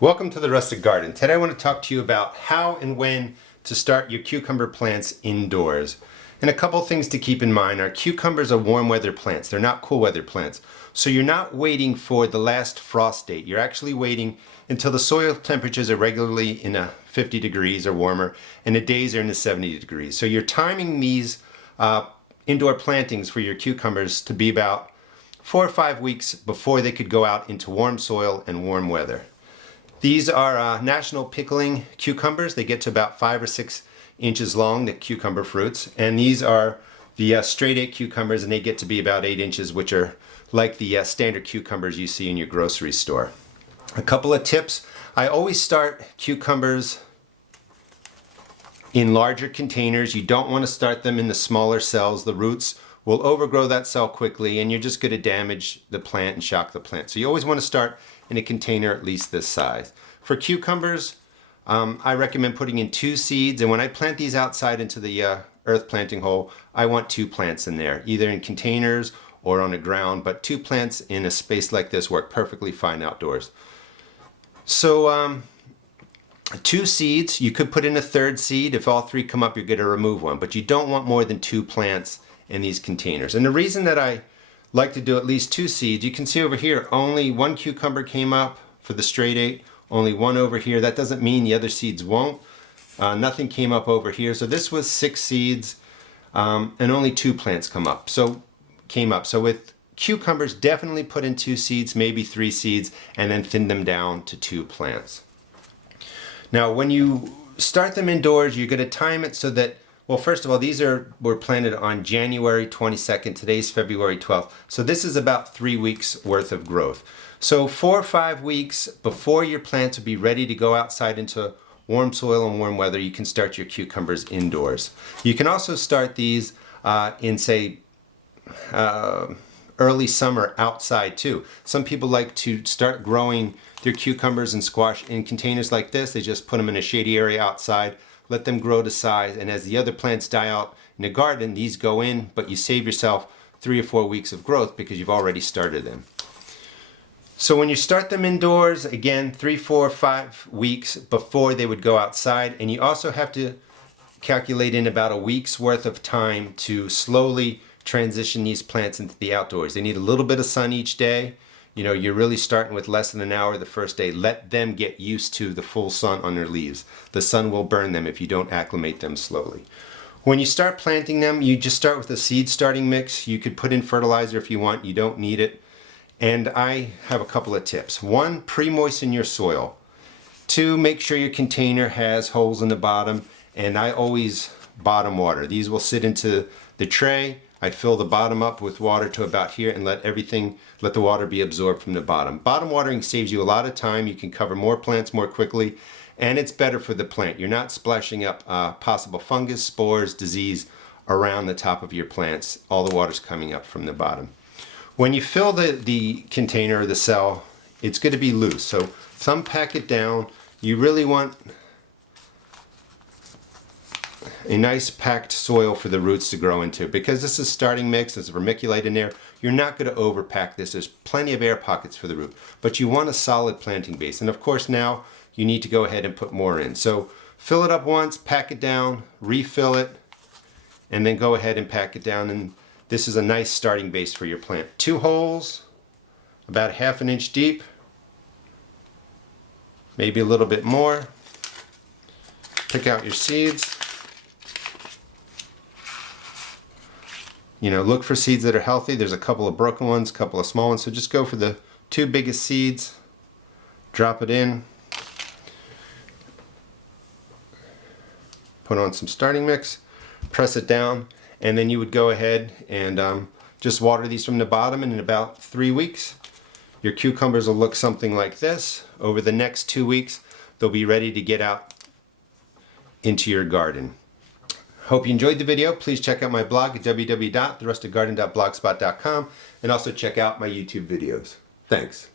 Welcome to the Rustic Garden. Today I want to talk to you about how and when to start your cucumber plants indoors. And a couple things to keep in mind are cucumbers are warm weather plants. They're not cool weather plants. So you're not waiting for the last frost date. You're actually waiting until the soil temperatures are regularly in a 50 degrees or warmer and the days are in the 70 degrees. So you're timing these indoor plantings for your cucumbers to be about 4 or 5 weeks before they could go out into warm soil and warm weather. These are national pickling cucumbers. They get to about 5 or 6 inches long, the cucumber fruits. And these are the straight 8 cucumbers, and they get to be about 8 inches, which are like the standard cucumbers you see in your grocery store. A couple of tips. I always start cucumbers in larger containers. You don't want to start them in the smaller cells. The roots will overgrow that cell quickly, and you're just going to damage the plant and shock the plant. So you always want to start in a container at least this size. For cucumbers, I recommend putting in 2 seeds, and when I plant these outside into the earth planting hole, I want 2 plants in there, either in containers or on the ground, but 2 plants in a space like this work perfectly fine outdoors. So 2 seeds, you could put in a 3rd seed. If all 3 come up, you're going to remove one, but you don't want more than 2 plants in these containers. And the reason that I like to do at least 2 seeds, you can see over here only 1 cucumber came up for the straight 8, only 1 over here. That doesn't mean the other seeds won't. Nothing came up over here. So this was 6 seeds and only 2 plants came up. So with cucumbers, definitely put in 2 seeds, maybe 3 seeds, and then thin them down to 2 plants. Now when you start them indoors, you're going to time it so that, well, first of all, these were planted on January 22nd. Today's February 12th. So this is about 3 weeks worth of growth. So 4 or 5 weeks before your plants will be ready to go outside into warm soil and warm weather, you can start your cucumbers indoors. You can also start these in, say, early summer outside too. Some people like to start growing their cucumbers and squash in containers like this. They just put them in a shady area outside, let them grow to size, and as the other plants die out in the garden, these go in, but you save yourself 3 or 4 weeks of growth because you've already started them. So when you start them indoors, again, 3, 4, 5 weeks before they would go outside, and you also have to calculate in about a week's worth of time to slowly transition these plants into the outdoors. They need a little bit of sun each day. You know, you're really starting with less than an hour the first day. Let them get used to the full sun on their leaves. The sun will burn them if you don't acclimate them slowly. When you start planting them, you just start with a seed starting mix. You could put in fertilizer if you want. You don't need it. And I have a couple of tips. 1, pre-moisten your soil. 2, make sure your container has holes in the bottom. And I always bottom water. These will sit into the tray. I fill the bottom up with water to about here and let the water be absorbed from the bottom. Bottom watering saves you a lot of time. You can cover more plants more quickly, and it's better for the plant. You're not splashing up possible fungus, spores, disease around the top of your plants. All the water's coming up from the bottom. When you fill the container or the cell, it's going to be loose. So thumb pack it down. You really want a nice packed soil for the roots to grow into. Because this is starting mix, there's vermiculite in there, you're not going to overpack this. There's plenty of air pockets for the root, but you want a solid planting base. And of course now you need to go ahead and put more in. So fill it up once, pack it down, refill it, and then go ahead and pack it down. And this is a nice starting base for your plant. 2 holes, about 1/2 inch deep, maybe a little bit more. Pick out your seeds. You know, look for seeds that are healthy. There's a couple of broken ones, a couple of small ones. So just go for the 2 biggest seeds, drop it in, put on some starting mix, press it down, and then you would go ahead and just water these from the bottom, and in about 3 weeks, your cucumbers will look something like this. Over the next 2 weeks, they'll be ready to get out into your garden. Hope you enjoyed the video. Please check out my blog at www.therusticgarden.blogspot.com and also check out my YouTube videos. Thanks.